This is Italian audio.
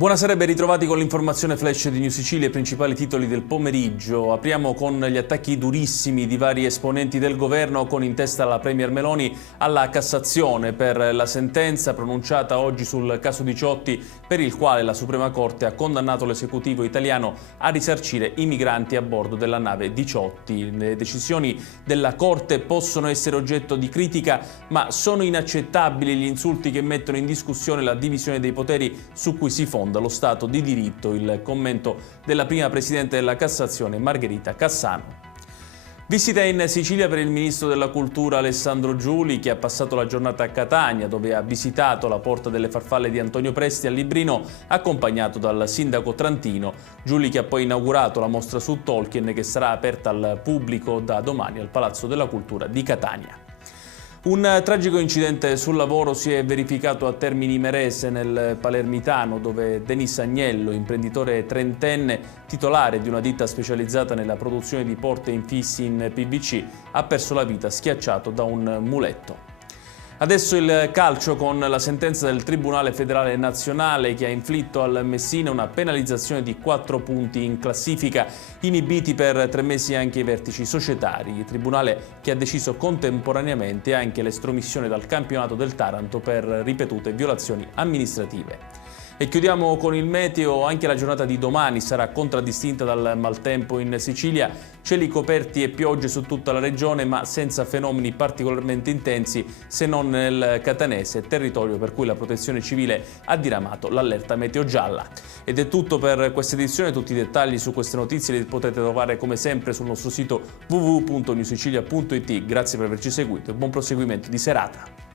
Buonasera e ben ritrovati con l'informazione flash di New Sicilia e i principali titoli del pomeriggio. Apriamo con gli attacchi durissimi di vari esponenti del governo con in testa la Premier Meloni alla Cassazione per la sentenza pronunciata oggi sul caso Diciotti, per il quale la Suprema Corte ha condannato l'esecutivo italiano a risarcire i migranti a bordo della nave Diciotti. Le decisioni della Corte possono essere oggetto di critica, ma sono inaccettabili gli insulti che mettono in discussione la divisione dei poteri su cui si fonda lo Stato di diritto. Il commento della prima Presidente della Cassazione, Margherita Cassano. Visita in Sicilia per il Ministro della Cultura Alessandro Giuli, che ha passato la giornata a Catania, dove ha visitato la Porta delle Farfalle di Antonio Presti a Librino, accompagnato dal sindaco trantino. Giuli che ha poi inaugurato la mostra su Tolkien, che sarà aperta al pubblico da domani al Palazzo della Cultura di Catania. Un tragico incidente sul lavoro si è verificato a Termini Imerese, nel Palermitano, dove Denis Agnello, imprenditore trentenne, titolare di una ditta specializzata nella produzione di porte infissi in PVC, ha perso la vita schiacciato da un muletto. Adesso il calcio, con la sentenza del Tribunale Federale Nazionale che ha inflitto al Messina una penalizzazione di 4 punti in classifica, inibiti per 3 mesi anche i vertici societari. Il Tribunale che ha deciso contemporaneamente anche l'estromissione dal campionato del Taranto per ripetute violazioni amministrative. E chiudiamo con il meteo. Anche la giornata di domani sarà contraddistinta dal maltempo in Sicilia, cieli coperti e piogge su tutta la regione, ma senza fenomeni particolarmente intensi se non nel catanese, territorio per cui la Protezione Civile ha diramato l'allerta meteo gialla. Ed è tutto per questa edizione. Tutti i dettagli su queste notizie li potete trovare come sempre sul nostro sito www.newsicilia.it. Grazie per averci seguito e buon proseguimento di serata.